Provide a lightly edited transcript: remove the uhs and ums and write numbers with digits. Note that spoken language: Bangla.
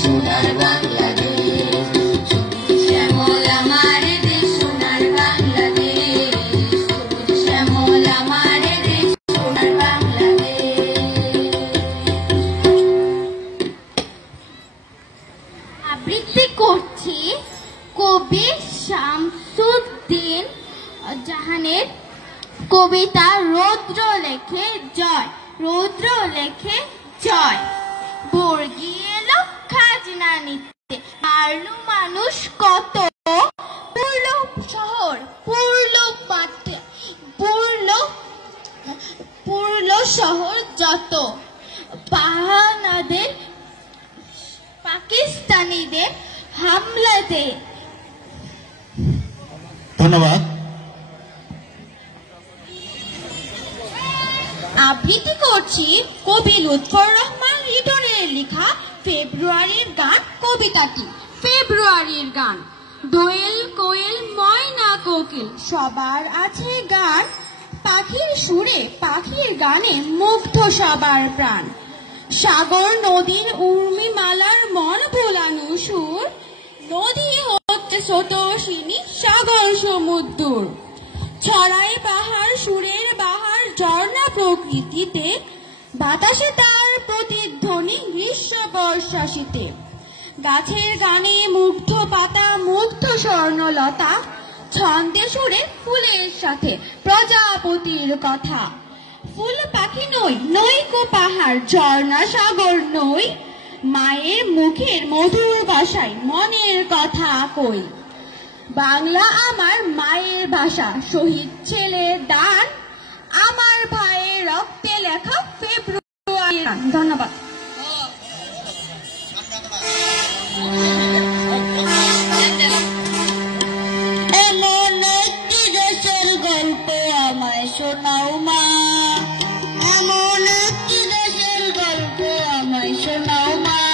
সোনার বাংলাদেশ, সবুজ শ্যামল আমার দেশ সোনার বাংলাদেশ, সবুজ শ্যামল আমার দেশ সোনার বাংলাদেশ। আবৃত্তি করছি কবি শামসুদ্দিন জাহানের কবিতা রৌদ্র লেখে জয়। রৌদ্র লেখে জয়। বর্গি এলো খাজনা নিতে, মারলো মানুষ কত, পুরল শহর পুরল শহর যত, বাহানাদের পাকিস্তানিদের হামলাতে। ধন্যবাদ। আবৃত্তি করছি কবি লুৎফর রহমান লিটনের লেখা ফেব্রুয়ারির গান কবিতাটি। ফেব্রুয়ারির গান। দোয়েল কোয়েল ময়না কোকিল সবার আছে গান, পাখির সুরে পাখির গানে মুগ্ধ সবার প্রাণ। সাগর নদীর উর্মিমালার মন ভোলানো সুর, নদী হচ্ছে স্রোতস্বিনী সাগর সমুদ্র। ছড়াই বাহার সুরের বাহার ঝর্ণা প্রকৃতিতে, বাতাসে তার প্রতিধ্বনি গ্রীষ্ম বর্ষা শীতে। গাছের গানে মুগ্ধ পাতা মুগ্ধ স্বর্ণলতা, ছন্দে সুরে ফুলের সাথে প্রজাপতির কথা। ফুল পাখি নই নৈকো পাহাড় ঝর্ণা সাগর নই, মায়ের মুখের মধুর ভাষায় মনের কথা কই। বাংলা আমার মায়ের ভাষা, শহীদ ছেলের দান, আমার ভাইয়ের রক্তে লেখা ফেব্রুয়ারি গান। ধন্যবাদ। এমন একটি দেশের গল্প আমায় শোনাও মা, এমন একটি দেশের গল্প আমায় শোনাও মা।